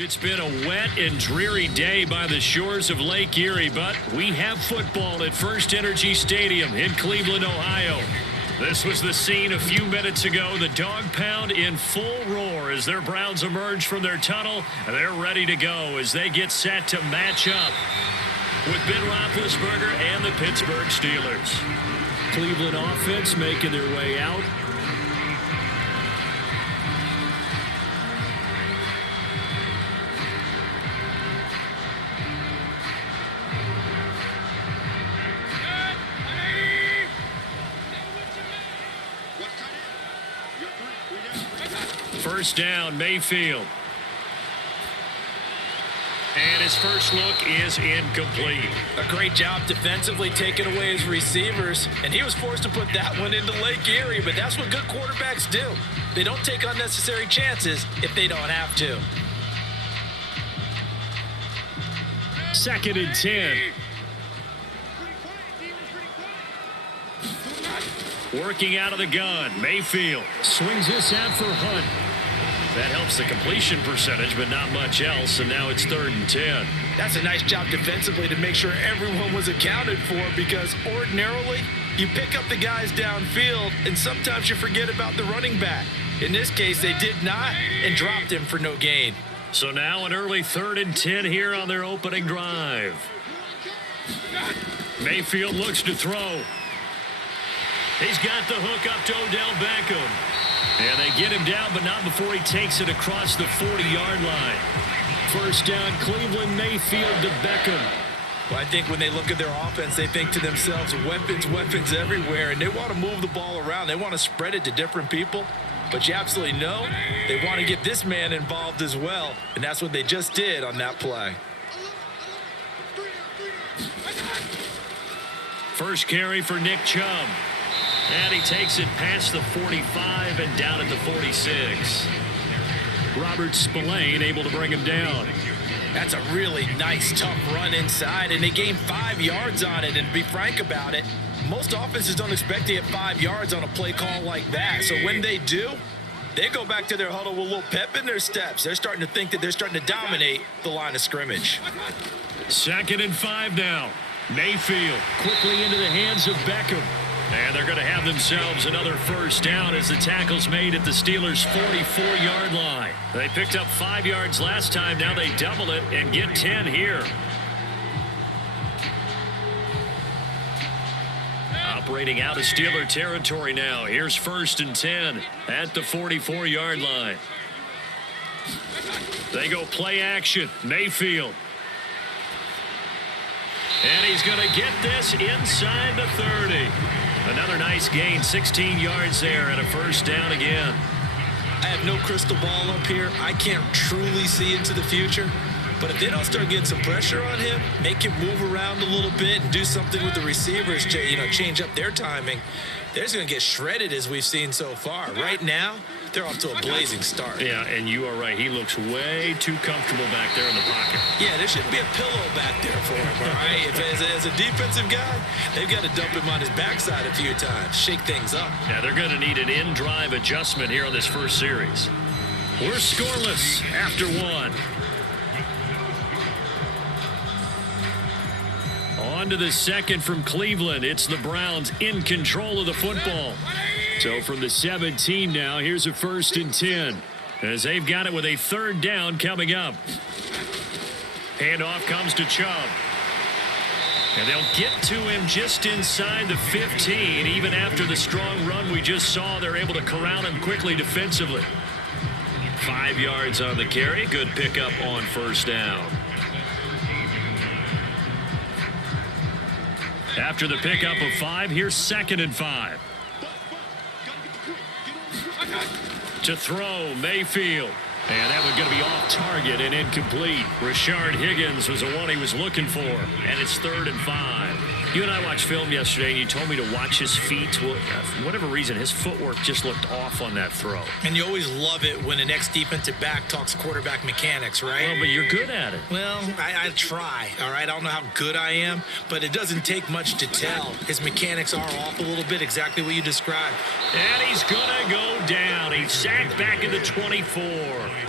It's been a wet and dreary day by the shores of Lake Erie, but we have football at First Energy Stadium in Cleveland, Ohio. This was the scene a few minutes ago. The dog pound in full roar as their Browns emerge from their tunnel. They're ready to go as they get set to match up with Ben Roethlisberger and the Pittsburgh Steelers. Cleveland offense making their way out. First down, Mayfield. And his first look is incomplete. A great job defensively taking away his receivers, and he was forced to put that one into Lake Erie, but that's what good quarterbacks do. They don't take unnecessary chances if they don't have to. Second and 10. Working out of the gun, Mayfield swings this out for Hunt. That helps the completion percentage, but not much else, and now it's 3rd and 10. That's a nice job defensively to make sure everyone was accounted for, because ordinarily you pick up the guys downfield, and sometimes you forget about the running back. In this case, they did not and dropped him for no gain. So now an early 3rd and 10 here on their opening drive. Mayfield looks to throw. He's got the hook up to Odell Beckham. And they get him down, but not before he takes it across the 40-yard line. First down, Cleveland, Mayfield to Beckham. Well, I think when they look at their offense, they think to themselves, weapons everywhere, and they want to move the ball around. They want to spread it to different people. But you absolutely know they want to get this man involved as well, and that's what they just did on that play. First carry for Nick Chubb. And he takes it past the 45 and down at the 46. Robert Spillane able to bring him down. That's a really nice, tough run inside, and they gained 5 yards on it. And to be frank about it, most offenses don't expect to get 5 yards on a play call like that. So when they do, they go back to their huddle with a little pep in their steps. They're starting to think that they're starting to dominate the line of scrimmage. 2nd and 5 now. Mayfield quickly into the hands of Beckham. And they're going to have themselves another first down as the tackle's made at the Steelers' 44-yard line. They picked up 5 yards last time. Now they double it and get 10 here. Operating out of Steeler territory now. Here's 1st and 10 at the 44-yard line. They go play action. Mayfield. And he's going to get this inside the 30. Another nice gain, 16 yards there, and a first down again. I have no crystal ball up here. I can't truly see into the future. But if they don't start getting some pressure on him, make him move around a little bit and do something with the receivers, change up their timing, they're just going to get shredded as we've seen so far. Right now, they're off to a blazing start. Yeah, and you are right. He looks way too comfortable back there in the pocket. Yeah, there shouldn't be a pillow back there for him, all right? As a defensive guy, they've got to dump him on his backside a few times, shake things up. Yeah, they're going to need an in-drive adjustment here on this first series. We're scoreless after 1. On to the second from Cleveland. It's the Browns in control of the football. So from the 17 now, here's a 1st and 10. As they've got it with a 3rd down coming up. Handoff comes to Chubb. And they'll get to him just inside the 15. Even after the strong run we just saw, they're able to corral him quickly defensively. 5 yards on the carry. Good pickup on first down. After the pickup of 5, here's 2nd and 5. To throw, Mayfield. And that one going to be off target and incomplete. Rashard Higgins was the one he was looking for. And it's 3rd and 5. You and I watched film yesterday, and you told me to watch his feet. Well, for whatever reason, his footwork just looked off on that throw. And you always love it when an ex-defensive back talks quarterback mechanics, right? Well, but you're good at it. Well, I try, all right? I don't know how good I am, but it doesn't take much to tell. His mechanics are off a little bit, exactly what you described. And he's going to go down. He's sacked back at the 24.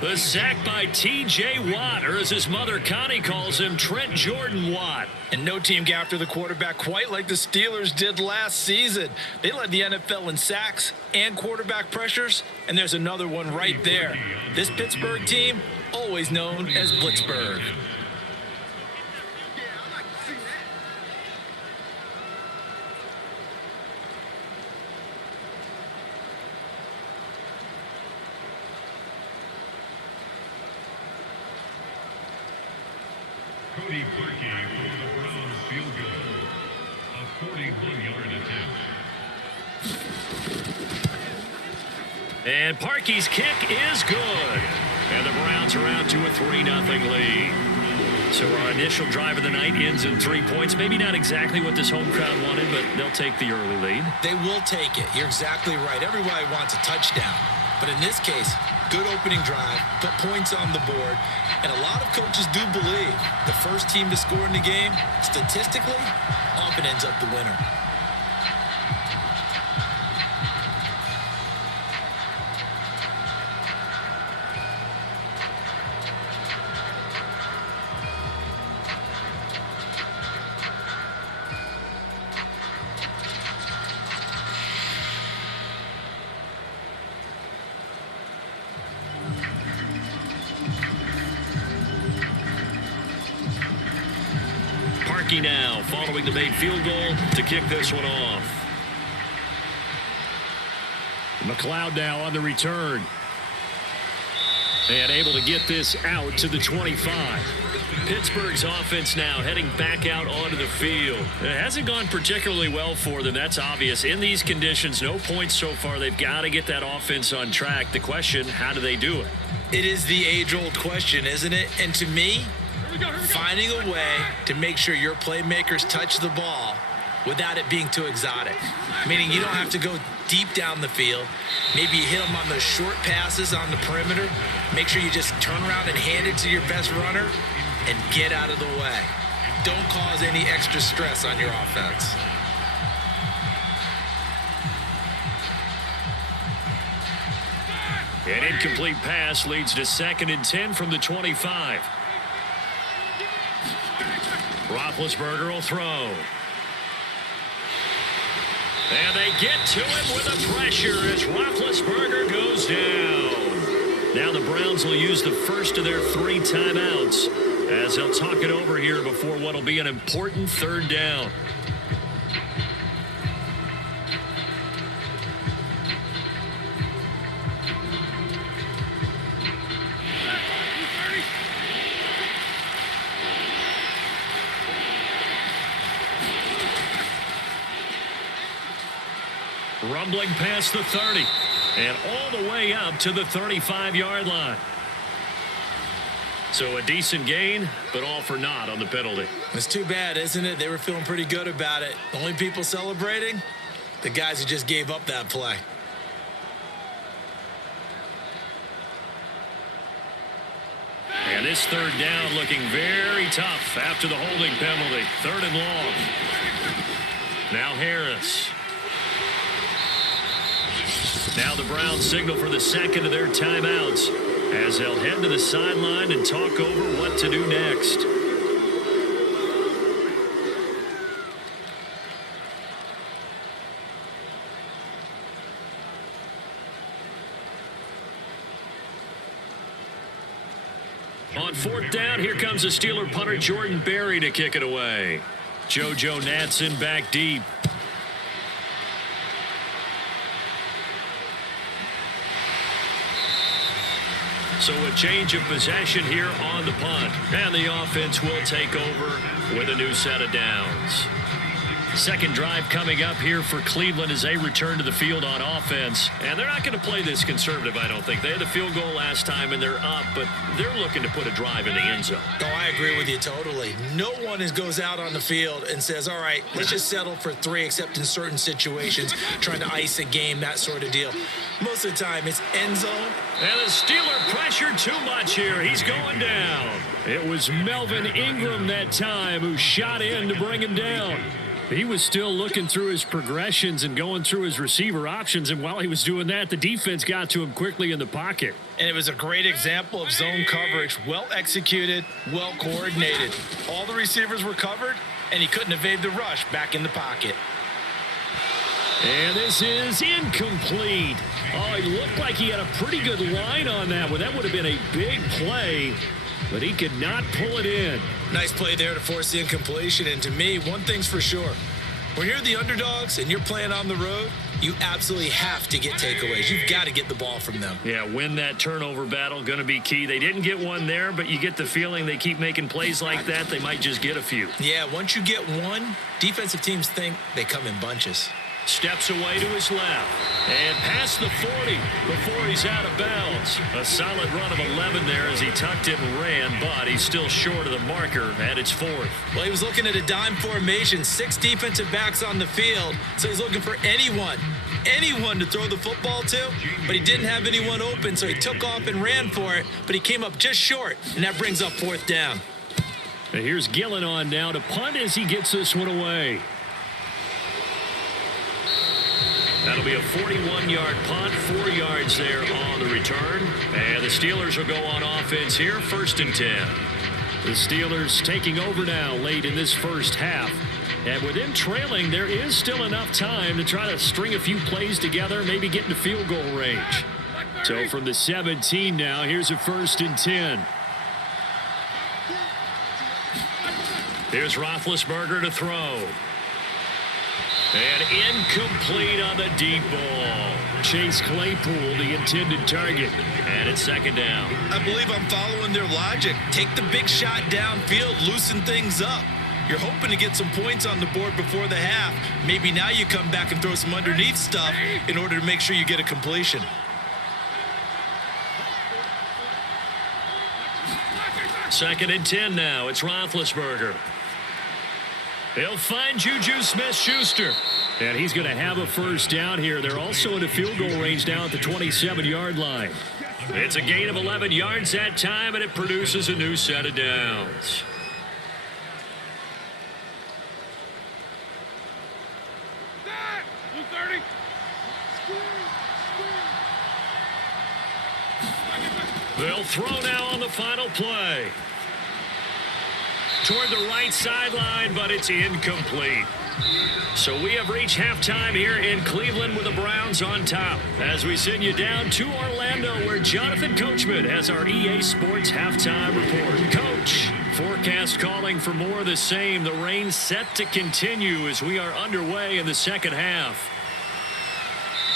The sack by T.J. Watt, or as his mother Connie calls him, Trent Jordan Watt. And no team got after the quarterback quite like the Steelers did last season. They led the NFL in sacks and quarterback pressures, and there's another one right there. This Pittsburgh team, always known as Blitzburgh. Cody Parkey for the Browns field goal. A 41-yard attempt. And Parkey's kick is good. And the Browns are out to a 3-0 lead. So our initial drive of the night ends in 3 points. Maybe not exactly what this home crowd wanted, but they'll take the early lead. They will take it. You're exactly right. Everybody wants a touchdown. But in this case, good opening drive, put points on the board, and a lot of coaches do believe the first team to score in the game, statistically, often ends up the winner. Now, following the made field goal to kick this one off. McLeod now on the return. And able to get this out to the 25. Pittsburgh's offense now heading back out onto the field. It hasn't gone particularly well for them. That's obvious. In these conditions, no points so far. They've got to get that offense on track. The question, how do they do it? It is the age-old question, isn't it? And to me, finding a way to make sure your playmakers touch the ball without it being too exotic. Meaning you don't have to go deep down the field. Maybe you hit them on those short passes on the perimeter. Make sure you just turn around and hand it to your best runner and get out of the way. Don't cause any extra stress on your offense. An incomplete pass leads to 2nd and 10 from the 25. Roethlisberger will throw. And they get to him with a pressure as Roethlisberger goes down. Now the Browns will use the first of their 3 timeouts as they'll talk it over here before what will be an important 3rd down. Rumbling past the 30 and all the way up to the 35-yard line. So a decent gain, but all for naught on the penalty. It's too bad, isn't it? They were feeling pretty good about it. The only people celebrating, the guys who just gave up that play. And this 3rd down looking very tough after the holding penalty. 3rd and long. Now Harris. Now the Browns signal for the 2nd of their timeouts as they'll head to the sideline and talk over what to do next. On 4th down, here comes the Steeler punter Jordan Berry to kick it away. JoJo Natson back deep. So a change of possession here on the punt. And the offense will take over with a new set of downs. 2nd drive coming up here for Cleveland as they return to the field on offense. And they're not going to play this conservative, I don't think. They had the field goal last time and they're up, but they're looking to put a drive in the end zone. Oh, I agree with you totally. No one goes out on the field and says, all right, let's just settle for 3, except in certain situations, trying to ice a game, that sort of deal. Most of the time, it's end zone. And the Steeler pressured too much here. He's going down. It was Melvin Ingram that time who shot in to bring him down. He was still looking through his progressions and going through his receiver options, and while he was doing that, the defense got to him quickly in the pocket. And it was a great example of zone coverage. Well executed, well coordinated. All the receivers were covered, and he couldn't evade the rush back in the pocket. And this is incomplete. Oh, he looked like he had a pretty good line on that one. That would have been a big play, but he could not pull it in. Nice play there to force the incompletion. And to me, one thing's for sure. When you're the underdogs and you're playing on the road, you absolutely have to get takeaways. You've got to get the ball from them. Yeah, win that turnover battle, going to be key. They didn't get one there, but you get the feeling they keep making plays like that, they might just get a few. Yeah, once you get one, defensive teams think they come in bunches. Steps away to his left and past the 40 before he's out of bounds. A solid run of 11 there as he tucked it and ran, but he's still short of the marker at its 4th. Well, he was looking at a dime formation, 6 defensive backs on the field, so he's looking for anyone to throw the football to, but he didn't have anyone open, so he took off and ran for it, but he came up just short, and that brings up 4th down. And here's Gillen on now to punt as he gets this one away. That'll be a 41-yard punt, 4 yards there on the return. And the Steelers will go on offense here, 1st and 10. The Steelers taking over now late in this first half. And with them trailing, there is still enough time to try to string a few plays together, maybe get into field goal range. So from the 17 now, here's a 1st and 10. Here's Roethlisberger to throw. And incomplete on the deep ball. Chase Claypool, the intended target. And it's 2nd down. I believe I'm following their logic. Take the big shot downfield, loosen things up. You're hoping to get some points on the board before the half. Maybe now you come back and throw some underneath stuff in order to make sure you get a completion. Second and 10 now. It's Roethlisberger. He'll find Juju Smith-Schuster. And he's going to have a 1st down here. They're also in a field goal range now at the 27-yard line. It's a gain of 11 yards that time, and it produces a new set of downs. They'll throw now on the final play. Toward the right sideline, but it's incomplete. So we have reached halftime here in Cleveland with the Browns on top. As we send you down to Orlando, where Jonathan Coachman has our EA Sports halftime report. Coach, forecast calling for more of the same. The rain set to continue as we are underway in the second half.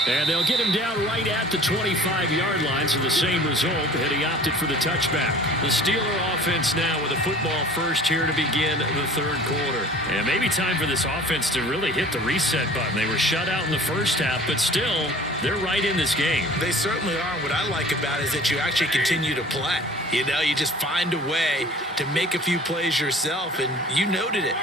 And they'll get him down right at the 25-yard line, so the same result, and he opted for the touchback. The Steeler offense now with a football first here to begin the 3rd quarter. And maybe time for this offense to really hit the reset button. They were shut out in the first half, but still, they're right in this game. They certainly are. What I like about it is that you actually continue to play. You know, you just find a way to make a few plays yourself, and you noted it.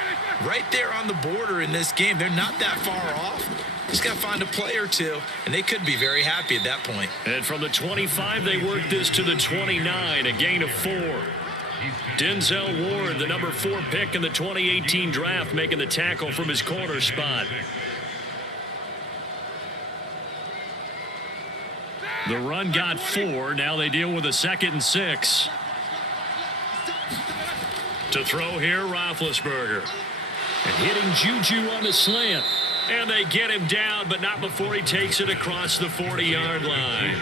Right there on the border in this game, they're not that far off. Just got to find a play or two, and they could be very happy at that point. And from the 25, they work this to the 29, a gain of 4. Denzel Ward, the number 4 pick in the 2018 draft, making the tackle from his corner spot. The run got 4. Now they deal with a 2nd and 6. To throw here, Roethlisberger. And hitting Juju on the slant. And they get him down, but not before he takes it across the 40-yard line.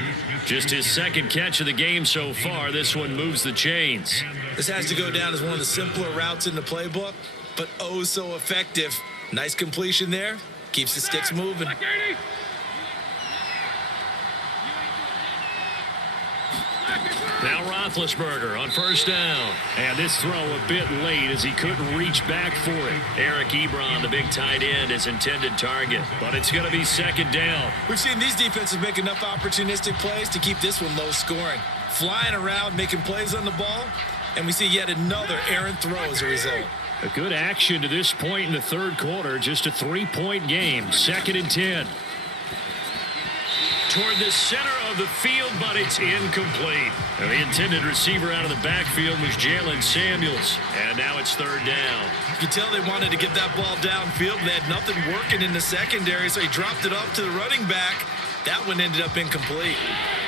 Just his 2nd catch of the game so far. This one moves the chains. This has to go down as one of the simpler routes in the playbook, but oh so effective. Nice completion there. Keeps the sticks moving. Now Roethlisberger on 1st down. And this throw a bit late as he couldn't reach back for it. Eric Ebron, the big tight end, his intended target. But it's going to be 2nd down. We've seen these defenses make enough opportunistic plays to keep this one low scoring. Flying around, making plays on the ball. And we see yet another errant throw as a result. A good action to this point in the 3rd quarter. Just a 3-point game. 2nd and 10. Toward the center of the field, but it's incomplete. And the intended receiver out of the backfield was Jalen Samuels. And now it's third down. You can tell they wanted to get that ball downfield. They had nothing working in the secondary, so he dropped it off to the running back. That one ended up incomplete.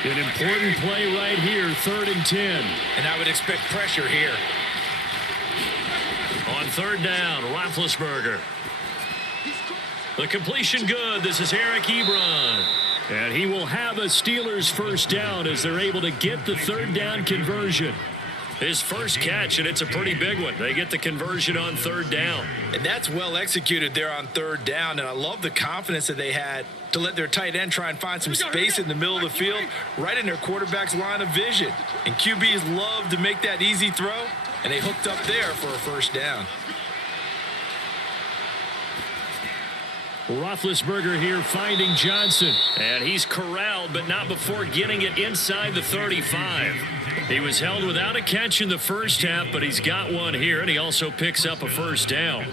An important play right here, 3rd and 10. And I would expect pressure here. On third down, Roethlisberger. The completion good. This is Eric Ebron. And he will have a Steelers first down as they're able to get the third down conversion. His first catch, and it's a pretty big one. They get the conversion on third down. And that's well executed there on third down. And I love the confidence that they had to let their tight end try and find some space in the middle of the field, right in their quarterback's line of vision. And QBs love to make that easy throw, and they hooked up there for a first down. Roethlisberger here finding Johnson. And he's corralled, but not before getting it inside the 35. He was held without a catch in the first half, but he's got one here, and he also picks up a first down.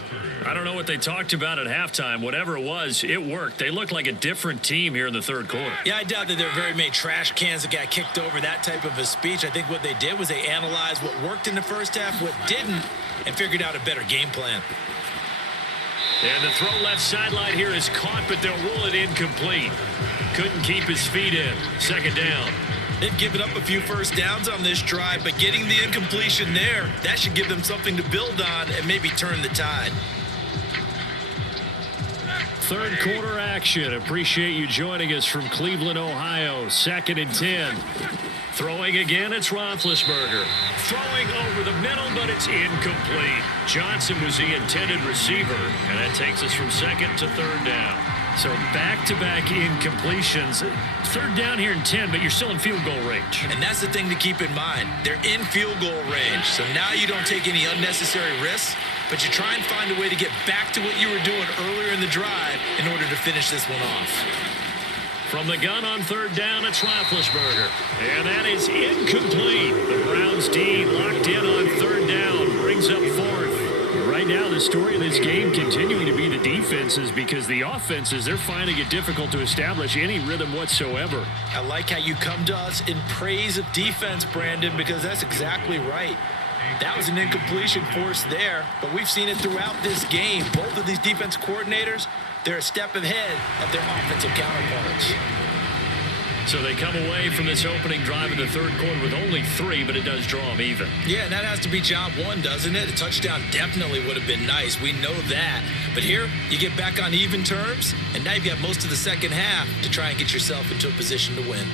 I don't know what they talked about at halftime. Whatever it was, it worked. They look like a different team here in the third quarter. Yeah, I doubt that there are very many trash cans that got kicked over, that type of a speech. I think what they did was they analyzed what worked in the first half, what didn't, and figured out a better game plan. And the throw left sideline here is caught, but they'll rule it incomplete. Couldn't keep his feet in. Second down. They've given up a few first downs on this drive, but getting the incompletion there, that should give them something to build on and maybe turn the tide. Third quarter action. Appreciate you joining us from Cleveland, Ohio. 2nd and 10. Throwing again, it's Roethlisberger. Throwing over the middle, but it's incomplete. Johnson was the intended receiver, and that takes us from 2nd to 3rd down. So back-to-back incompletions. 3rd down here in 10, but you're still in field goal range. And that's the thing to keep in mind. They're in field goal range, so now you don't take any unnecessary risks, but you try and find a way to get back to what you were doing earlier in the drive in order to finish this one off. From the gun on 3rd down, it's Roethlisberger. And that is incomplete. The Browns D locked in on 3rd down. Brings up 4th. Right now, the story of this game continuing to be the defenses, because the offenses, they're finding it difficult to establish any rhythm whatsoever. I like how you come to us in praise of defense, Brandon, because that's exactly right. That was an incompletion forced there, but we've seen it throughout this game. Both of these defense coordinators, they're a step ahead of their offensive counterparts. So they come away from this opening drive in the third quarter with only 3, but it does draw them even. Yeah, and that has to be job one, doesn't it? A touchdown definitely would have been nice. We know that. But here, you get back on even terms, and now you've got most of the second half to try and get yourself into a position to win.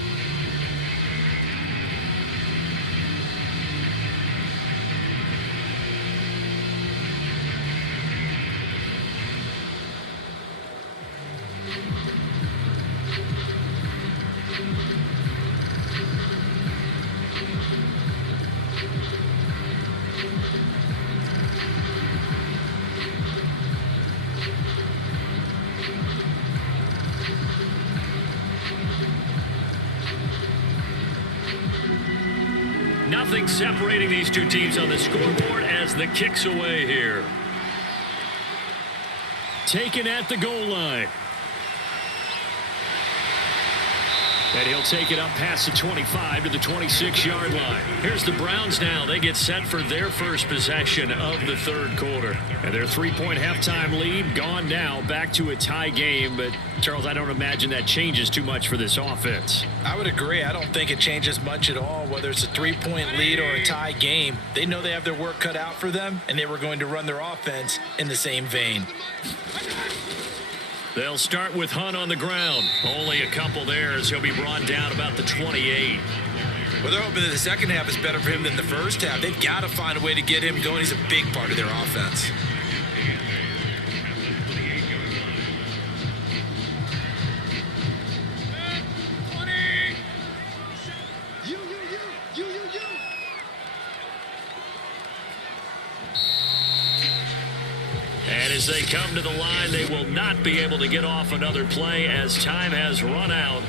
Nothing separating these two teams on the scoreboard as the kick's away here. Taken at the goal line. And he'll take it up past the 25 to the 26-yard line. Here's the Browns now. They get set for their first possession of the third quarter. And their 3-point halftime lead gone now, back to a tie game. But, Charles, I don't imagine that changes too much for this offense. I would agree. I don't think it changes much at all, whether it's a 3-point lead or a tie game. They know they have their work cut out for them, and they were going to run their offense in the same vein. They'll start with Hunt on the ground. Only a couple there as he'll be brought down about the 28. Well, they're hoping that the second half is better for him than the first half. They've got to find a way to get him going. He's a big part of their offense. And as they come to the line, they will not be able to get off another play as time has run out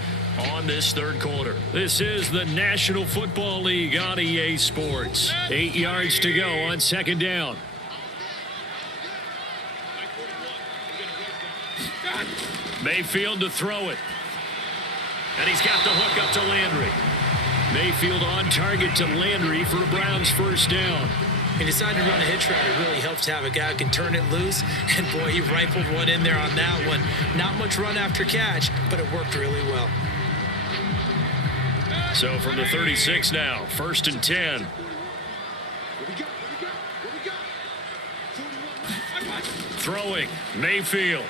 on this third quarter. This is the National Football League on EA Sports. 8 yards to go on second down. Mayfield to throw it. And he's got the hook up to Landry. Mayfield on target to Landry for a Browns first down. He decided to run a hitch route. It really helps to have a guy who can turn it loose. And, boy, he rifled one in there on that one. Not much run after catch, but it worked really well. So from the 36 now, 1st and 10. Throwing, Mayfield.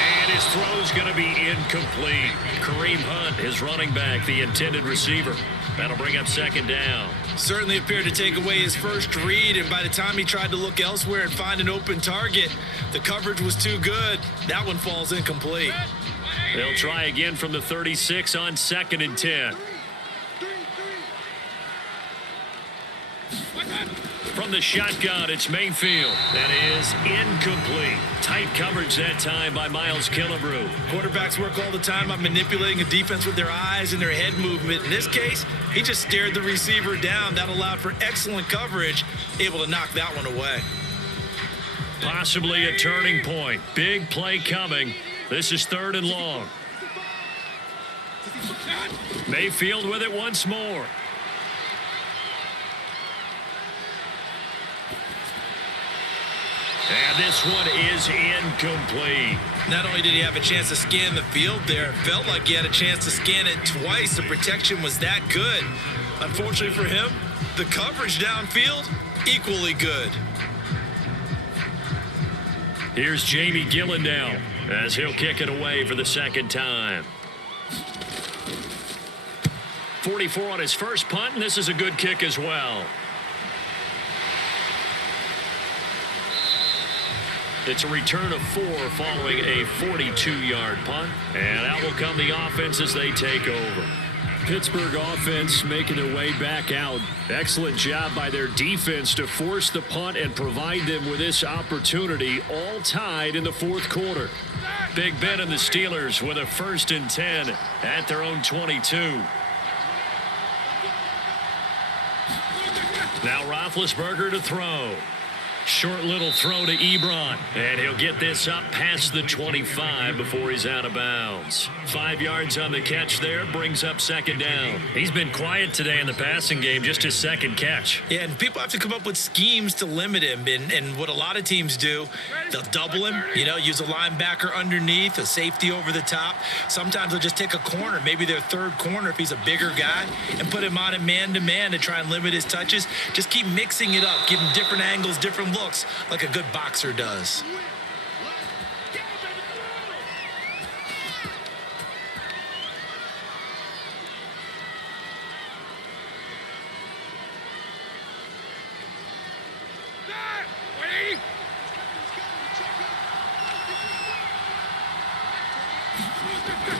And his throw's going to be incomplete. Kareem Hunt, his running back, the intended receiver. That'll bring up 2nd down. Certainly appeared to take away his first read, and by the time he tried to look elsewhere and find an open target, the coverage was too good. That one falls incomplete. They'll try again from the 36 on 2nd and 10. From the shotgun, it's Mayfield. That is incomplete. Tight coverage that time by Miles Killebrew. Quarterbacks work all the time on manipulating a defense with their eyes and their head movement. In this case, he just stared the receiver down. That allowed for excellent coverage, able to knock that one away. Possibly a turning point. Big play coming. This is 3rd and long. Mayfield with it once more. And this one is incomplete. Not only did he have a chance to scan the field there, it felt like he had a chance to scan it twice. The protection was that good. Unfortunately for him, the coverage downfield, equally good. Here's Jamie Gillen now, as he'll kick it away for the 2nd time. 44 on his first punt, and this is a good kick as well. It's a return of 4 following a 42-yard punt. And out will come the offense as they take over. Pittsburgh offense making their way back out. Excellent job by their defense to force the punt and provide them with this opportunity, all tied in the 4th quarter. Big Ben and the Steelers with a 1st and 10 at their own 22. Now Roethlisberger to throw. Short little throw to Ebron, and he'll get this up past the 25 before he's out of bounds. 5 yards on the catch there, brings up 2nd down. He's been quiet today in the passing game, just his 2nd catch. Yeah, and people have to come up with schemes to limit him, and what a lot of teams do, they'll double him, use a linebacker underneath, a safety over the top. Sometimes they'll just take a corner, maybe their 3rd corner if he's a bigger guy, and put him on a man-to-man to try and limit his touches. Just keep mixing it up, give him different angles, different looks, like a good boxer does.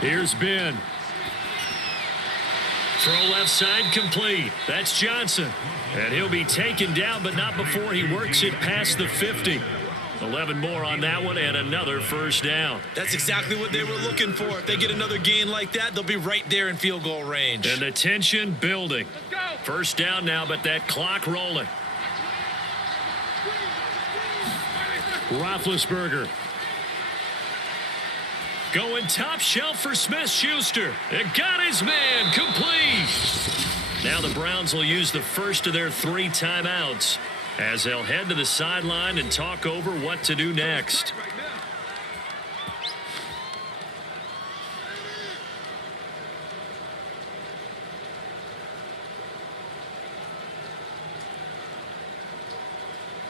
Here's Ben. Throw left side complete. That's Johnson. And he'll be taken down, but not before he works it past the 50. 11 more on that one and another 1st down. That's exactly what they were looking for. If they get another gain like that, they'll be right there in field goal range. And the tension building. 1st down now, but that clock rolling. Roethlisberger. Going top shelf for Smith-Schuster. It got his man complete. Now the Browns will use the first of their 3 timeouts as they'll head to the sideline and talk over what to do next.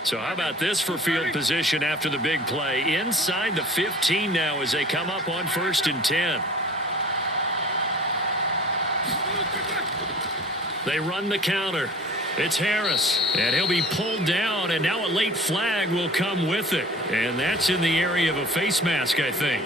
So how about this for field position after the big play? Inside the 15 now as they come up on 1st and 10. They run the counter. It's Harris, and he'll be pulled down, and now a late flag will come with it. And that's in the area of a face mask, I think.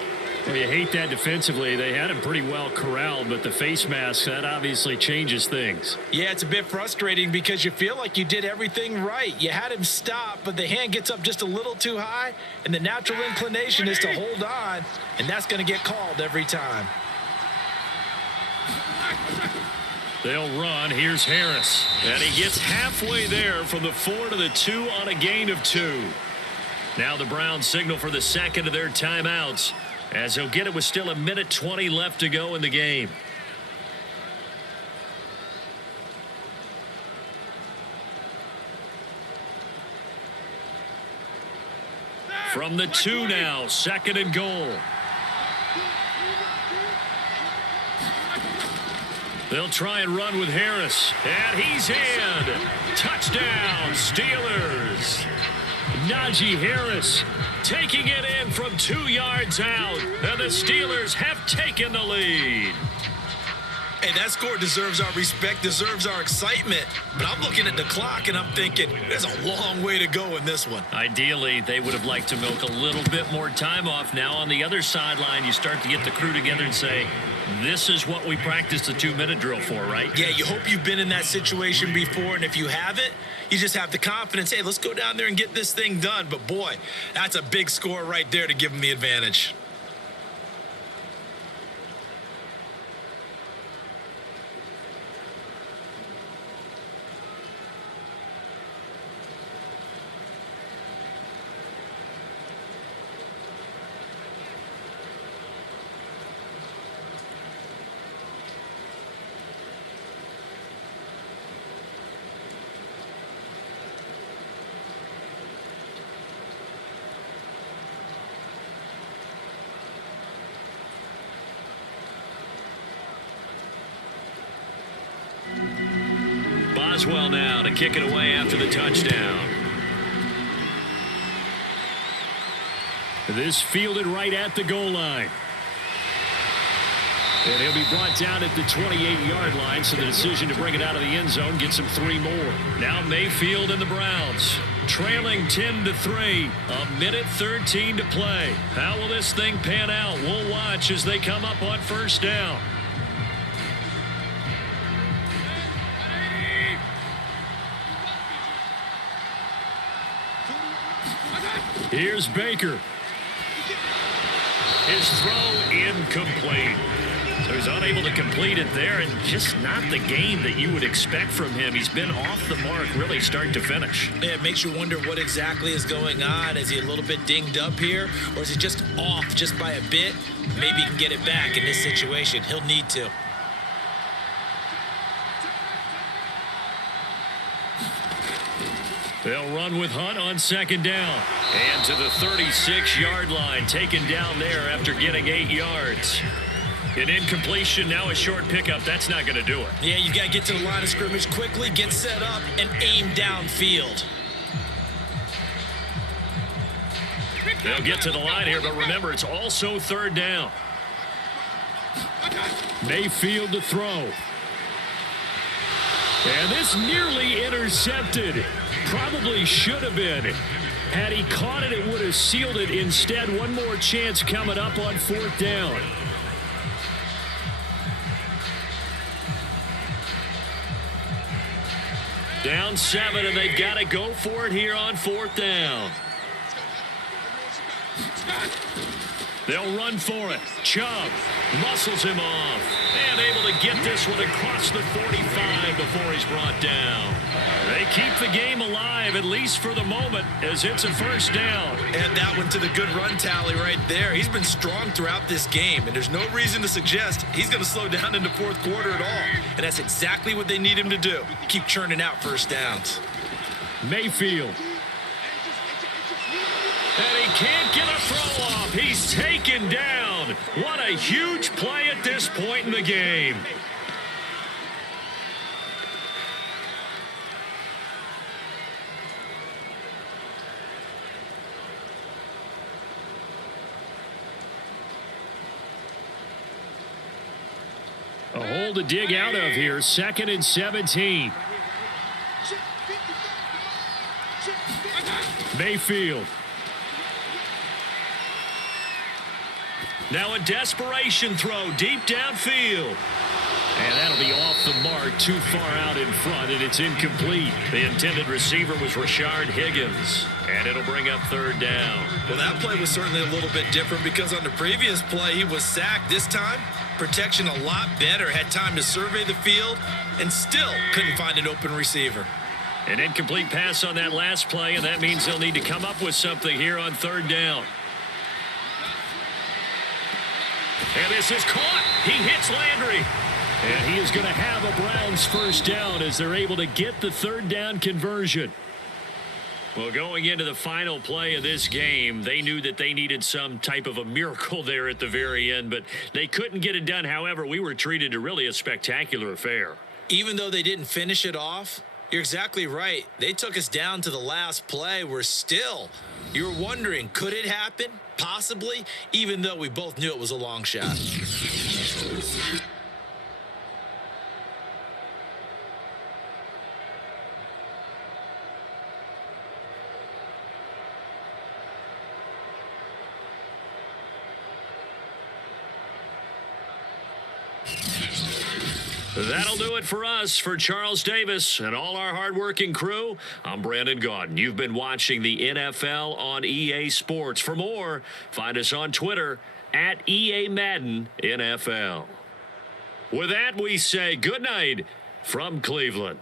Well, you hate that defensively. They had him pretty well corralled, but the face mask, that obviously changes things. Yeah, it's a bit frustrating because you feel like you did everything right. You had him stop, but the hand gets up just a little too high, and the natural inclination is to hold on, and that's going to get called every time. They'll run. Here's Harris. And he gets halfway there from the 4 to the 2 on a gain of 2. Now the Browns signal for the 2nd of their timeouts as he'll get it with still 1:20 left to go in the game. From the 2 now, 2nd and goal. They'll try and run with Harris. And he's in. Touchdown, Steelers. Najee Harris taking it in from 2 yards out. And the Steelers have taken the lead. Hey, that score deserves our respect, deserves our excitement. But I'm looking at the clock, and I'm thinking there's a long way to go in this one. Ideally, they would have liked to milk a little bit more time off. Now on the other sideline, you start to get the crew together and say, this is what we practiced the 2-minute drill for, right? Yeah, you hope you've been in that situation before, and if you haven't, you just have the confidence, hey, let's go down there and get this thing done. But, boy, that's a big score right there to give them the advantage. Boswell now to kick it away after the touchdown. This fielded right at the goal line. And he'll be brought down at the 28-yard line, so the decision to bring it out of the end zone gets him 3 more. Now Mayfield and the Browns trailing 10-3, 1:13 to play. How will this thing pan out? We'll watch as they come up on 1st down. Here's Baker. His throw incomplete. So he's unable to complete it there, and just not the game that you would expect from him. He's been off the mark really start to finish. Yeah, it makes you wonder what exactly is going on. Is he a little bit dinged up here, or is he just off just by a bit? Maybe he can get it back in this situation. He'll need to. They'll run with Hunt on 2nd down. And to the 36-yard line, taken down there after getting 8 yards. An incompletion, now a short pickup. That's not going to do it. Yeah, you've got to get to the line of scrimmage quickly, get set up, and aim downfield. They'll get to the line here, but remember, it's also 3rd down. Mayfield to throw. And this nearly intercepted. Probably should have been. Had he caught it, it would have sealed it. Instead, one more chance coming up on 4th down. Down 7, and they've got to go for it here on 4th down. They'll run for it. Chubb muscles him off. And able to get this one across the 45 before he's brought down. They keep the game alive, at least for the moment, as it's a 1st down. And that one to the good run tally right there. He's been strong throughout this game, and there's no reason to suggest he's going to slow down in the 4th quarter at all. And that's exactly what they need him to do. Keep churning out 1st downs. Mayfield. And he can't get a throw off. He's taken down. What a huge play at this point in the game. A hole to dig out of here. 2nd and 17. Mayfield. Now a desperation throw deep downfield. And that'll be off the mark, too far out in front, and it's incomplete. The intended receiver was Rashard Higgins, and it'll bring up 3rd down. Well, that play was certainly a little bit different because on the previous play, he was sacked. This time, protection a lot better, had time to survey the field, and still couldn't find an open receiver. An incomplete pass on that last play, and that means they'll need to come up with something here on 3rd down. And this is caught. He hits Landry. And he is going to have a Browns first down as they're able to get the third down conversion. Well, going into the final play of this game, they knew that they needed some type of a miracle there at the very end, but they couldn't get it done. However, we were treated to really a spectacular affair. Even though they didn't finish it off, you're exactly right. They took us down to the last play. You're wondering, could it happen? Possibly, even though we both knew it was a long shot. That'll do it for us. For Charles Davis and all our hardworking crew, I'm Brandon Gaudin. You've been watching the NFL on EA Sports. For more, find us on Twitter at EA Madden NFL. With that, we say good night from Cleveland.